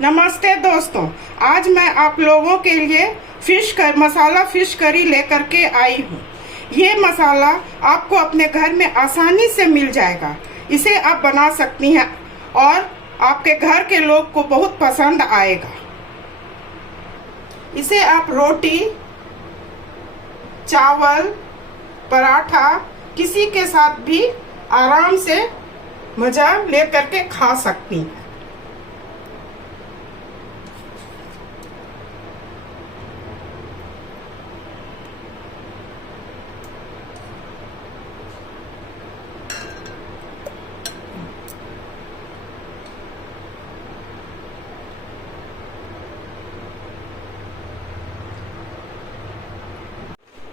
नमस्ते दोस्तों, आज मैं आप लोगों के लिए मसाला फिश करी लेकर के आई हूँ। ये मसाला आपको अपने घर में आसानी से मिल जाएगा। इसे आप बना सकती हैं और आपके घर के लोग को बहुत पसंद आएगा। इसे आप रोटी, चावल, पराठा किसी के साथ भी आराम से मजा ले करके खा सकती हैं।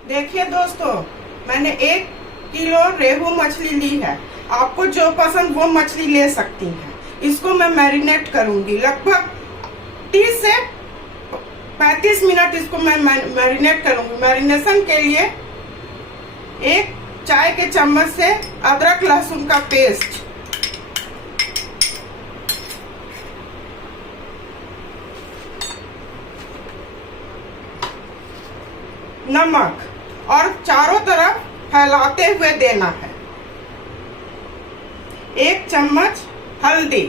देखिए दोस्तों, मैंने 1 किलो रेहू मछली ली है। आपको जो पसंद वो मछली ले सकती हैं। इसको मैं मैरिनेट करूंगी। लगभग 30 से 35 मिनट इसको मैं मैरिनेट करूंगी। मैरिनेशन के लिए 1 चाय के चम्मच से अदरक लहसुन का पेस्ट, नमक और चारों तरफ फैलाते हुए देना है। 1 चम्मच हल्दी,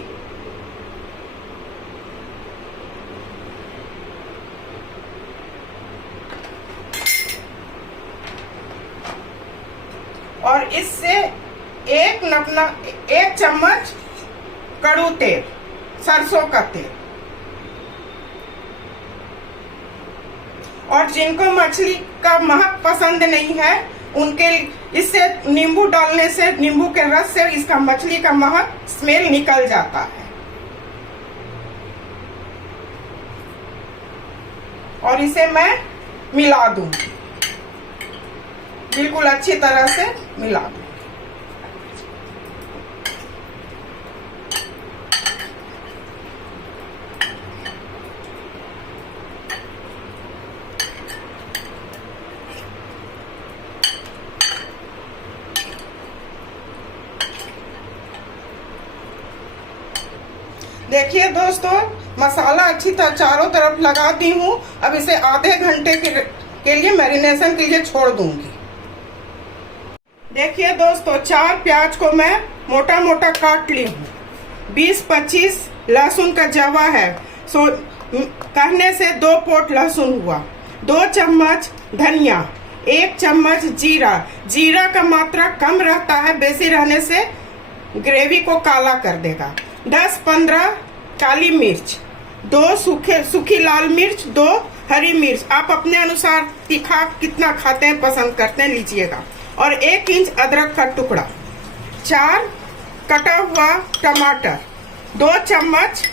और इससे 1 चम्मच कड़ू तेल, सरसों का तेल। और जिनको मछली का महक पसंद नहीं है उनके इससे नींबू डालने से, नींबू के रस से इसका मछली का महक स्मेल निकल जाता है। और इसे मैं मिला दूंगी, बिल्कुल अच्छी तरह से मिला दूंगी। देखिए दोस्तों, मसाला अच्छी तरह चारों तरफ लगा दी हूँ। अब इसे आधे घंटे के लिए मैरिनेशन के लिए छोड़ दूंगी। देखिए दोस्तों, 4 प्याज को मैं मोटा मोटा काट ली हूँ। 20-25 लहसुन का जवा है। कहने से 2 पोट लहसुन हुआ। 2 चम्मच धनिया, 1 चम्मच जीरा। जीरा का मात्रा कम रहता है, बेसी रहने से ग्रेवी को काला कर देगा। 10-15 काली मिर्च, 2 सूखी लाल मिर्च, 2 हरी मिर्च। आप अपने अनुसार तीखा कितना खाते हैं, पसंद करते हैं, लीजिएगा। और 1 इंच अदरक का टुकड़ा, 4 कटा हुआ टमाटर, 2 चम्मच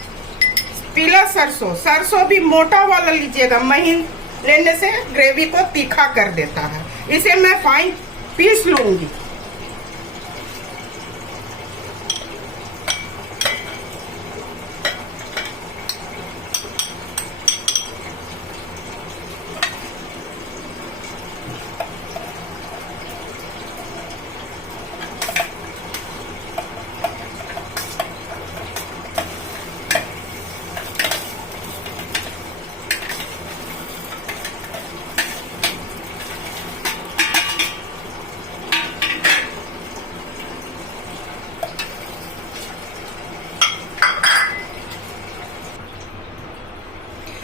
पीला सरसों भी मोटा वाला लीजिएगा। महीन लेने से ग्रेवी को तीखा कर देता है। इसे मैं फाइन पीस लूंगी।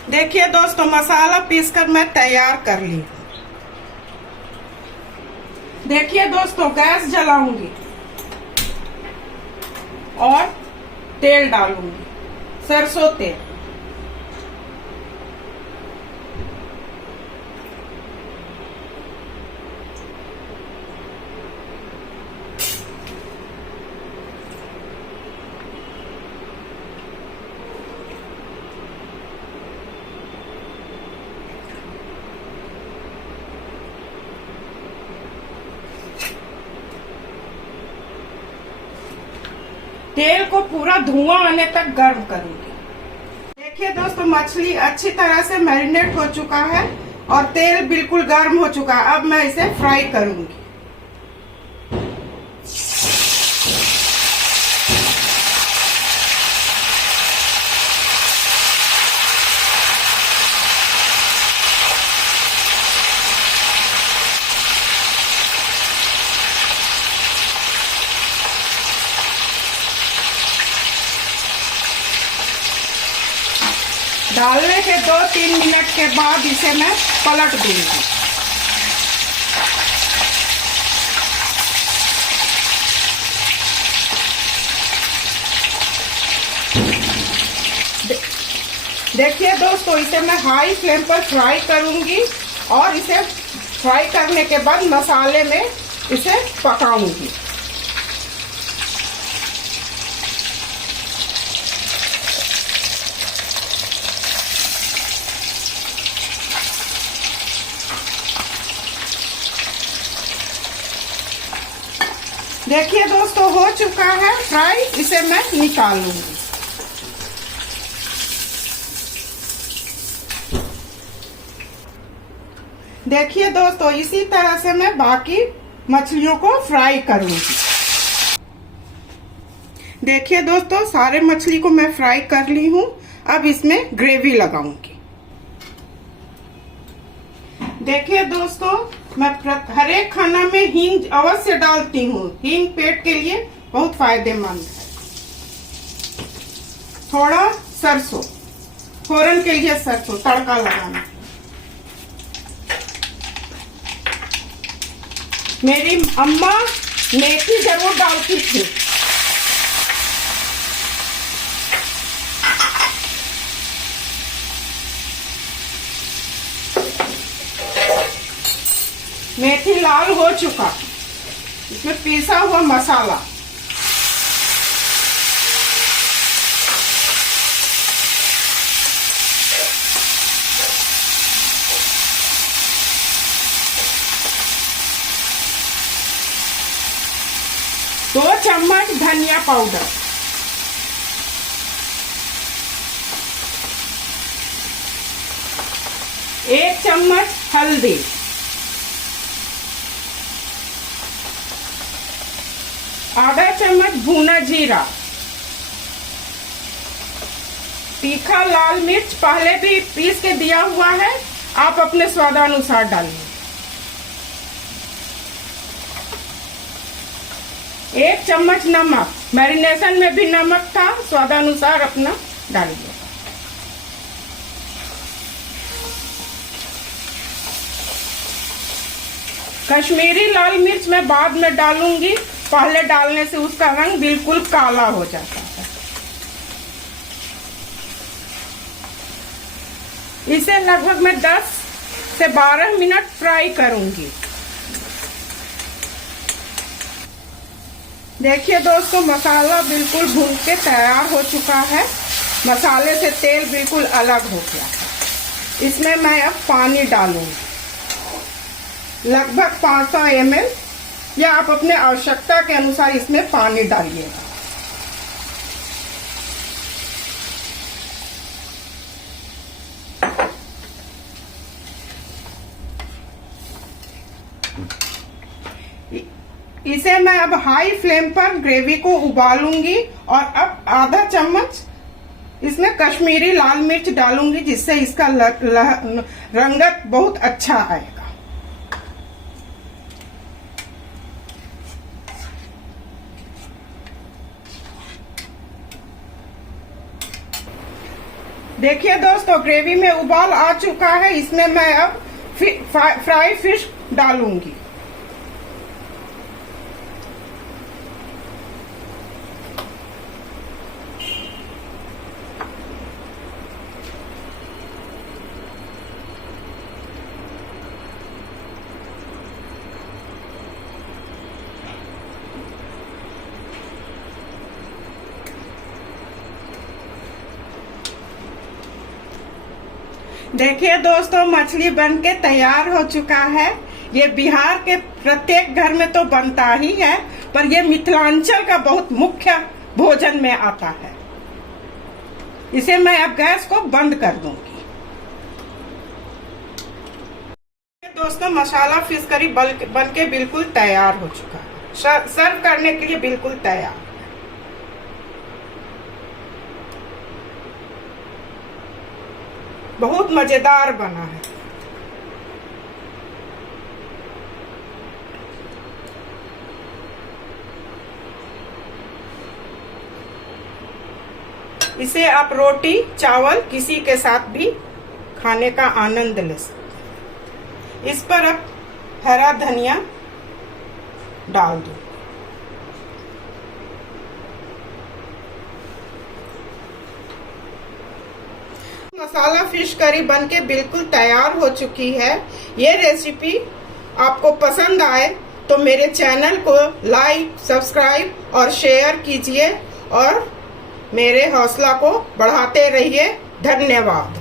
देखिए दोस्तों, मसाला पीसकर मैं तैयार कर ली। देखिए दोस्तों, गैस जलाऊंगी और तेल डालूंगी, सरसों तेल। तेल को पूरा धुआं आने तक गर्म करूंगी। देखिए दोस्तों, मछली अच्छी तरह से मैरिनेट हो चुका है और तेल बिल्कुल गर्म हो चुका है। अब मैं इसे फ्राई करूंगी। डालने के 2-3 मिनट के बाद इसे मैं पलट दूंगी। देखिए दोस्तों, इसे मैं हाई फ्लेम पर फ्राई करूंगी और इसे फ्राई करने के बाद मसाले में इसे पकाऊंगी। देखिए दोस्तों, हो चुका है फ्राई, इसे मैं निकाल लूंगी। देखिए दोस्तों, इसी तरह से मैं बाकी मछलियों को फ्राई करूंगी। देखिए दोस्तों, सारे मछली को मैं फ्राई कर ली हूं। अब इसमें ग्रेवी लगाऊंगी। देखिए दोस्तों, मैं हर एक खाना में हींग अवश्य डालती हूँ। हींग पेट के लिए बहुत फायदेमंद है। थोड़ा सरसों, फोरन के लिए सरसों तड़का लगाना। मेरी अम्मा मेथी जरूर डालती थी। मेथी लाल हो चुका, इसमें पीसा हुआ मसाला। दो चम्मच धनिया पाउडर, 1 चम्मच हल्दी, आधा चम्मच भुना जीरा, तीखा लाल मिर्च पहले भी पीस के दिया हुआ है, आप अपने स्वादानुसार डालिए। 1 चम्मच नमक, मैरिनेशन में भी नमक था, स्वादानुसार अपना डालिए। कश्मीरी लाल मिर्च मैं बाद में डालूंगी, पहले डालने से उसका रंग बिल्कुल काला हो जाता है। इसे लगभग मैं 10 से 12 मिनट फ्राई करूंगी। देखिए दोस्तों, मसाला बिल्कुल भून के तैयार हो चुका है। मसाले से तेल बिल्कुल अलग हो गया है। इसमें मैं अब पानी डालूंगी, लगभग 500 ml, या आप अपने आवश्यकता के अनुसार इसमें पानी डालिएगा। इसे मैं अब हाई फ्लेम पर ग्रेवी को उबालूंगी और अब आधा चम्मच इसमें कश्मीरी लाल मिर्च डालूंगी, जिससे इसका रंगत बहुत अच्छा आएगा। देखिए दोस्तों, ग्रेवी में उबाल आ चुका है। इसमें मैं अब फ्राई फिश डालूंगी। देखिए दोस्तों, मछली बनके तैयार हो चुका है। ये बिहार के प्रत्येक घर में तो बनता ही है, पर ये मिथिलांचल का बहुत मुख्य भोजन में आता है। इसे मैं अब गैस को बंद कर दूंगी। दोस्तों, मसाला फिश करी बनके बिल्कुल तैयार हो चुका है। सर्व करने के लिए बिल्कुल तैयार। बहुत मजेदार बना है। इसे आप रोटी चावल किसी के साथ भी खाने का आनंद ले सकते। इस पर अब हरा धनिया डाल दो। मसाला फिश करी बनके बिल्कुल तैयार हो चुकी है। ये रेसिपी आपको पसंद आए तो मेरे चैनल को लाइक, सब्सक्राइब और शेयर कीजिए और मेरे हौसला को बढ़ाते रहिए। धन्यवाद।